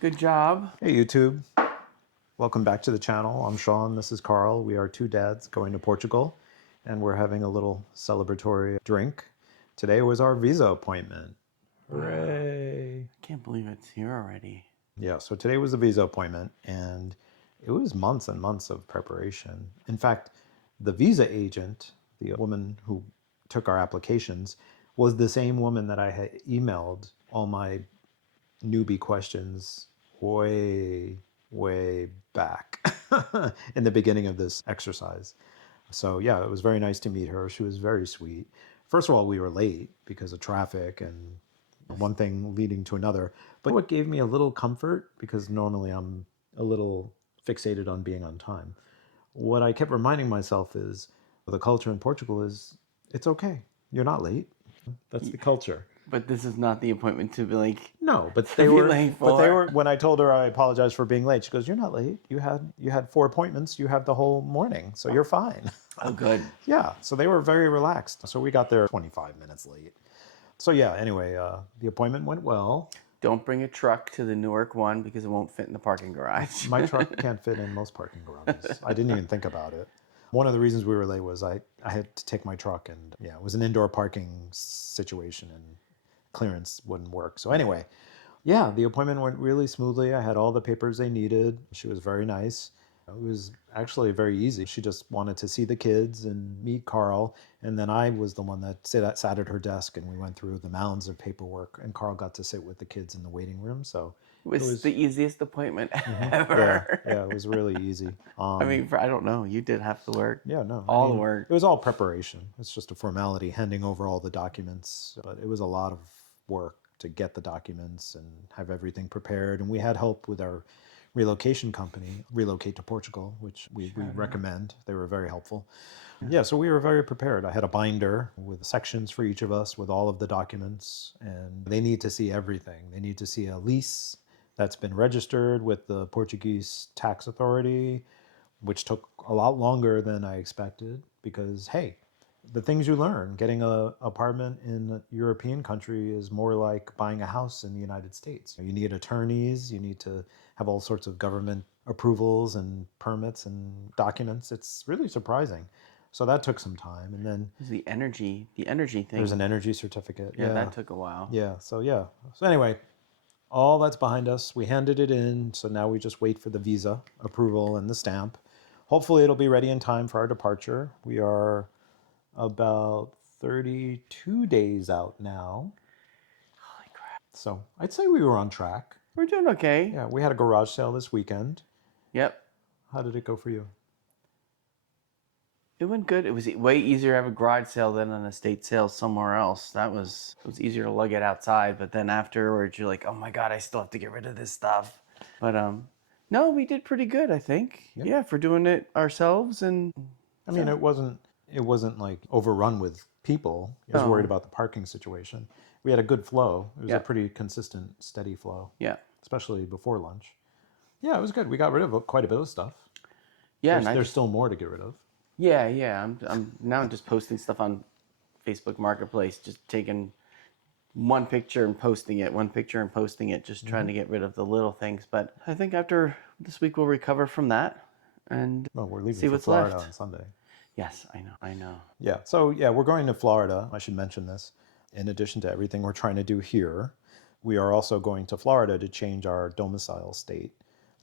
Good job. Hey YouTube, welcome back to the channel. I'm Sean, this is Carl. We are two dads going to Portugal and we're having a little celebratory drink. Today was our visa appointment. Hooray! I can't believe it's here already. Yeah, so today was the visa appointment and it was months and months of preparation. In fact, the visa agent, the woman who took our applications, was the same woman that I had emailed all my newbie questions way back in the beginning of this exercise. So yeah, it was very nice to meet her. She was very sweet. First of all, we were late because of traffic and one thing leading to another. But what gave me a little comfort, because normally I'm a little fixated on being on time, what I kept reminding myself is the culture in Portugal is it's okay. You're not late. That's the culture. But this is not the appointment to be like. No, but To they be were. late But they for. were. When I told her I apologized for being late, she goes, "You're not late. You had 4 appointments. You have the whole morning, so you're fine." Oh, good. Yeah. So they were very relaxed. So we got there 25 minutes late. So yeah. Anyway, the appointment went well. Don't bring a truck to the Newark one because it won't fit in the parking garage. My truck can't fit in most parking garages. I didn't even think about it. One of the reasons we were late was I had to take my truck, and yeah, it was an indoor parking situation, and clearance wouldn't work. So anyway, yeah, the appointment went really smoothly. I had all the papers they needed. She was very nice. It was actually very easy. She just wanted to see the kids and meet Carl. And then I was the one that sat at her desk and we went through the mounds of paperwork. And Carl got to sit with the kids in the waiting room. So It was the easiest appointment ever. yeah, it was really easy. I mean, I don't know. You did have to work. Yeah, no. All the work. It was all preparation. It's just a formality, handing over all the documents. But it was a lot of work to get the documents and have everything prepared. And we had help with our relocation company, Relocate to Portugal, which we recommend. They were very helpful. Yeah, so we were very prepared. I had a binder with sections for each of us with all of the documents, and they need to see everything. They need to see a lease that's been registered with the Portuguese tax authority, which took a lot longer than I expected because, hey, the things you learn, getting an apartment in a European country is more like buying a house in the United States. You need attorneys, you need to have all sorts of government approvals and permits and documents. It's really surprising. So that took some time. And then the energy thing. There's an energy certificate. Yeah, that took a while. Yeah. So anyway, all that's behind us. We handed it in. So now we just wait for the visa approval and the stamp. Hopefully it'll be ready in time for our departure. We are about 32 days out now. Holy crap. So I'd say we were on track. We're doing okay. Yeah, we had a garage sale this weekend. Yep. How did it go for you? It went good. It was way easier to have a garage sale than an estate sale somewhere else. It was easier to lug it outside, but then afterwards you're like, oh my God, I still have to get rid of this stuff. But no, we did pretty good, I think. Yep. Yeah, for doing it ourselves. And I mean, it wasn't like overrun with people. I was worried about the parking situation. We had a good flow. It was a pretty consistent, steady flow. Yeah. Especially before lunch. Yeah, it was good. We got rid of quite a bit of stuff. Yeah, there's still more to get rid of. Yeah. I'm just posting stuff on Facebook Marketplace, just taking one picture and posting it, just trying to get rid of the little things. But I think after this week we'll recover from that and we're leaving see for what's Florida left on Sunday. Yes, I know. Yeah, so we're going to Florida. I should mention this. In addition to everything we're trying to do here, we are also going to Florida to change our domicile state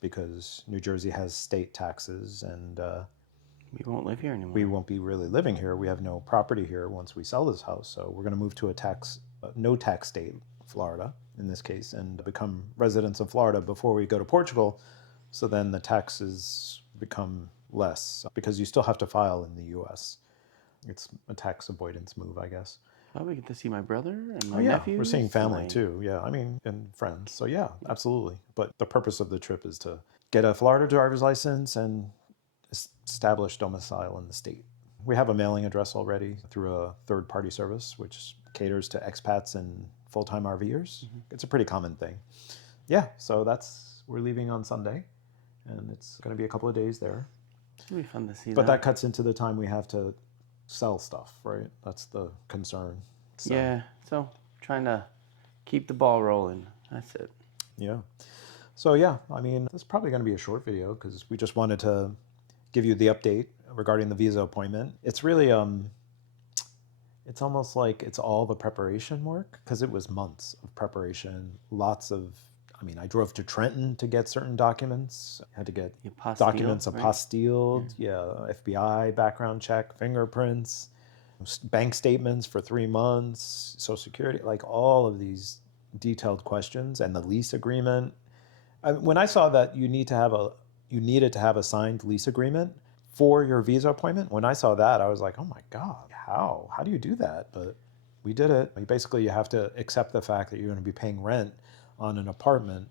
because New Jersey has state taxes and we won't live here anymore. We won't be really living here. We have no property here once we sell this house. So we're going to move to a no tax state, Florida in this case, and become residents of Florida before we go to Portugal. So then the taxes become less because you still have to file in the U.S. It's a tax avoidance move, I guess. Well, we get to see my brother and my nephews. We're seeing family too. Yeah, I mean, and friends. So yeah, absolutely. But the purpose of the trip is to get a Florida driver's license and establish domicile in the state. We have a mailing address already through a third-party service, which caters to expats and full-time RVers. Mm-hmm. It's a pretty common thing. Yeah, so we're leaving on Sunday, and it's going to be a couple of days there. It's going to be fun to see But that cuts into the time we have to sell stuff, right? That's the concern. So. Yeah, so trying to keep the ball rolling. That's it. Yeah. So yeah, I mean, this is probably going to be a short video because we just wanted to give you the update regarding the visa appointment. It's really, it's almost like it's all the preparation work because it was months of preparation, lots of, I mean, I drove to Trenton to get certain documents. I had to get documents apostilled, FBI background check, fingerprints, bank statements for 3 months, Social Security, like all of these detailed questions, and the lease agreement. When I saw that you needed to have a signed lease agreement for your visa appointment, when I saw that, I was like, oh my God, how do you do that? But we did it. Basically, you have to accept the fact that you're going to be paying rent on an apartment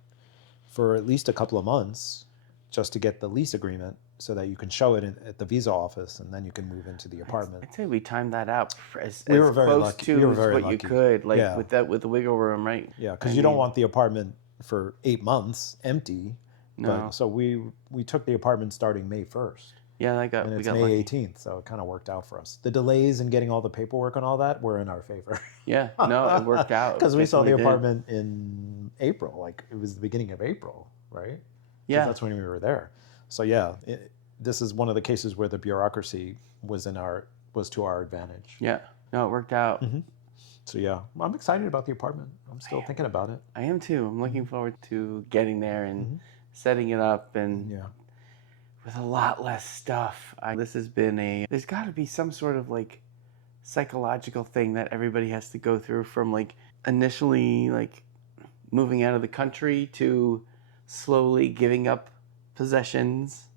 for at least a couple of months just to get the lease agreement so that you can show it at the visa office and then you can move into the apartment. I'd say we timed that out as We were very close lucky. to We were very what lucky. you could, like Yeah. with the wiggle room, right? Yeah, because you don't want the apartment for 8 months empty. No. But, so we took the apartment starting May 1st. Yeah, And we it's got May lucky. 18th, so it kind of worked out for us. The delays in getting all the paperwork and all that were in our favor. Yeah, no, it worked out. Because we saw the Definitely did. apartment in April, like it was the beginning of April, right? 'Cause Yeah, that's when we were there. So yeah, this is one of the cases where the bureaucracy was to our advantage. yeah, no, it worked out. So yeah, I'm excited about the apartment. I'm still thinking about it. I am too. I'm looking forward to getting there and setting it up, and Yeah. with a lot less stuff. This has been there's got to be some sort of like psychological thing that everybody has to go through, from like initially like moving out of the country to slowly giving up possessions.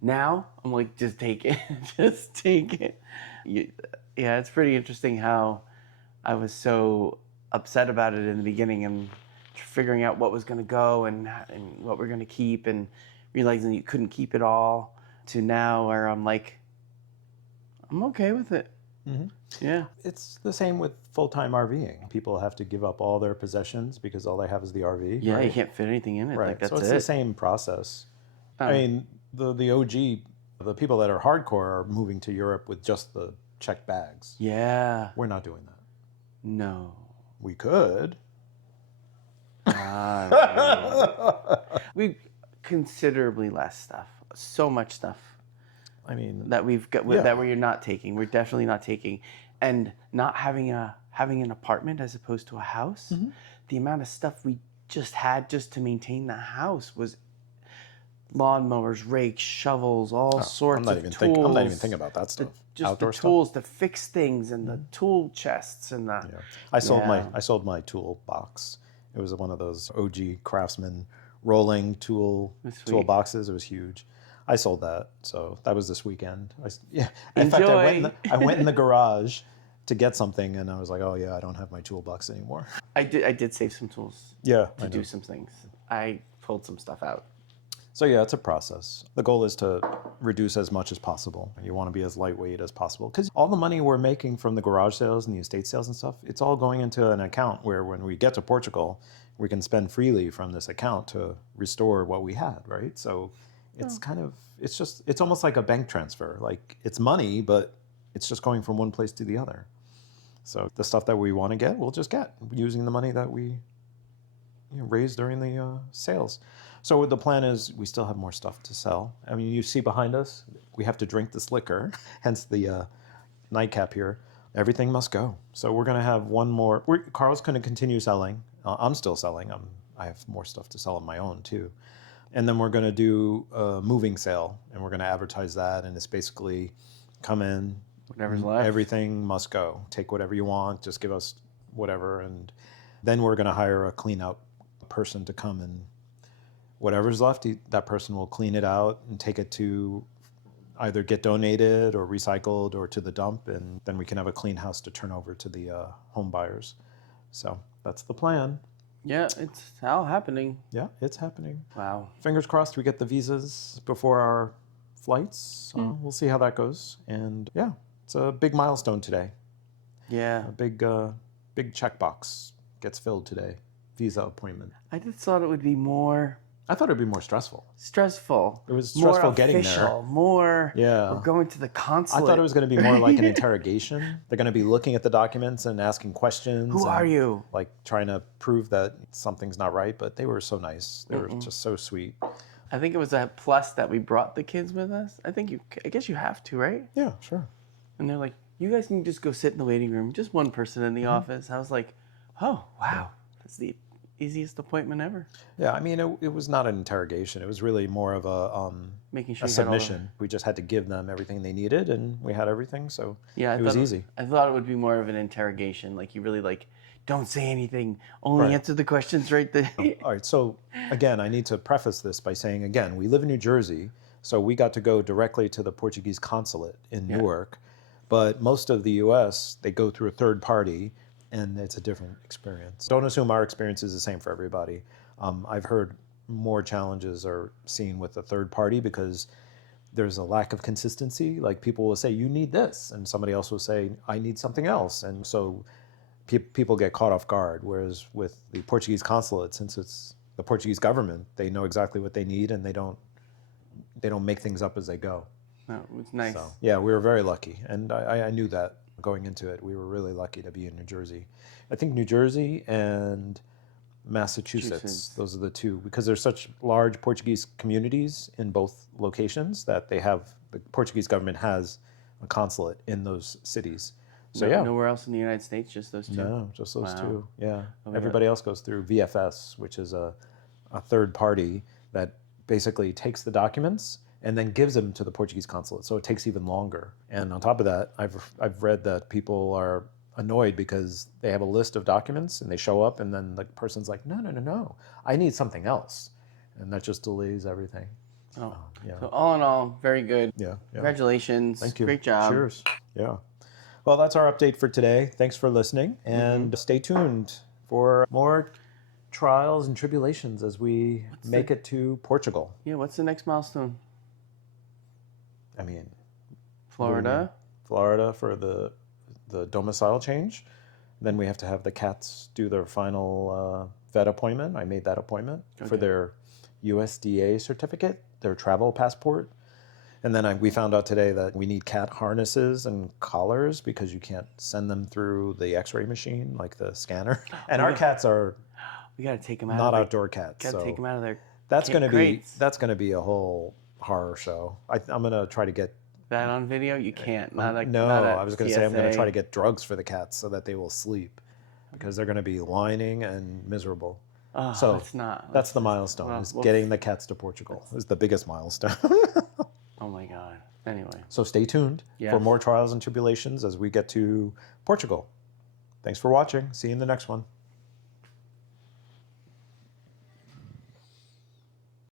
Now I'm like, just take it. Just take it. Yeah, it's pretty interesting how I was so upset about it in the beginning and figuring out what was going to go and what we're going to keep, and realizing you couldn't keep it all, to now where I'm like, I'm okay with it. Yeah. It's the same with full-time RVing. People have to give up all their possessions because all they have is the RV. Yeah, right? you can't fit anything in it. Right. Like, that's so it's it. the same process. I mean, the OG, the people that are hardcore are moving to Europe with just the checked bags. Yeah. We're not doing that. No. We could. We considerably less stuff. So much stuff I mean, that we've got that we're not taking. We're definitely not taking, and not having an apartment as opposed to a house. The amount of stuff we just had just to maintain the house was lawnmowers, rakes, shovels, all sorts of tools. I'm not even thinking about that stuff. Just Outdoor the tools to fix things, and the tool chests, and the. Yeah. I sold my tool box. It was one of those OG Craftsman rolling tool boxes. It was huge. I sold that, so that was this weekend. In fact, I went in the garage to get something, and I was like, oh yeah, I don't have my toolbox anymore. I did save some tools. Yeah, to do some things. I pulled some stuff out. So yeah, it's a process. The goal is to reduce as much as possible. You want to be as lightweight as possible, because all the money we're making from the garage sales and the estate sales and stuff, it's all going into an account where when we get to Portugal, we can spend freely from this account to restore what we had, right? So it's it's almost like a bank transfer. Like, it's money, but it's just going from one place to the other. So the stuff that we want to get, we'll just get using the money that we raised during the sales. So the plan is we still have more stuff to sell. I mean, you see behind us, we have to drink this liquor, hence the nightcap here. Everything must go. So we're going to have one more. Carl's going to continue selling. I'm still selling. I have more stuff to sell on my own too. And then we're going to do a moving sale, and we're going to advertise that. And it's basically come in. Whatever's left. Everything must go. Take whatever you want. Just give us whatever. And then we're going to hire a cleanup person to come, and whatever's left, that person will clean it out and take it to either get donated or recycled or to the dump, and then we can have a clean house to turn over to the home buyers. So that's the plan. Yeah, it's all happening. Yeah, it's happening. Wow. Fingers crossed we get the visas before our flights. We'll see how that goes. And yeah, it's a big milestone today. Yeah. A big checkbox gets filled today. Visa appointment. I just thought it would be more. I thought it'd be more stressful. Stressful. It was more stressful getting official, there. More. Yeah. We're going to the I consulate. thought it was going to be more like an interrogation. They're going to be looking at the documents and asking questions. Who are you? Like trying to prove that something's not right. But they were so nice. They were just so sweet. I think it was a plus that we brought the kids with us. I guess you have to, right? Yeah, sure. And they're like, you guys can just go sit in the waiting room. Just one person in the office. I was like, oh, wow. That's the easiest appointment ever. Yeah, I mean, it was not an interrogation. It was really more of Making sure a you had all the- submission. We just had to give them everything they needed, and we had everything, so Yeah, it was easy. I thought it would be more of an interrogation. Like, you really, like, don't say anything. Only Right. answer the questions right there. All right, so again, I need to preface this by saying, again, we live in New Jersey, so we got to go directly to the Portuguese consulate in Newark, but most of the U.S., they go through a third party, and it's a different experience. Don't assume our experience is the same for everybody. I've heard more challenges are seen with a third party because there's a lack of consistency. Like people will say, you need this, and somebody else will say, I need something else. And so people get caught off guard. Whereas with the Portuguese consulate, since it's the Portuguese government, they know exactly what they need, and they don't make things up as they go. No, it was nice. So yeah, we were very lucky, and I knew that going into it. We were really lucky to be in New Jersey. I think New Jersey and Massachusetts, those are the two, because there's such large Portuguese communities in both locations that the Portuguese government has a consulate in those cities. So Nowhere else in the United States, just those two? No, just those two. Yeah. Oh, Everybody else goes through VFS, which is a third party that basically takes the documents and then gives them to the Portuguese consulate. So it takes even longer. And on top of that, I've read that people are annoyed because they have a list of documents and they show up and then the person's like, no, I need something else. And that just delays everything. Oh, yeah. So all in all, very good. Yeah. Congratulations. Thank you. Great job. Cheers. Yeah. Well, that's our update for today. Thanks for listening, and stay tuned for more trials and tribulations as we make it to Portugal. Yeah, what's the next milestone? I mean, Florida. Florida for the domicile change. Then we have to have the cats do their final vet appointment. I made that appointment for their USDA certificate, their travel passport. And then we found out today that we need cat harnesses and collars because you can't send them through the X-ray machine, like the scanner. And our cats are We got to take them out. not outdoor cats. Got to take them out of their that's going to be crates. that's going to be a whole horror show. I'm going to try to get That on video? You can't. Not like no. not I was going to say I'm going to PSA. try to get drugs for the cats so that they will sleep because they're going to be whining and miserable. Oh, So it's not. that's the milestone. well, Is we'll- getting the cats to Portugal is the biggest milestone. Oh my God. Anyway. So stay tuned for Yes. more trials and tribulations as we get to Portugal. Thanks for watching. See you in the next one.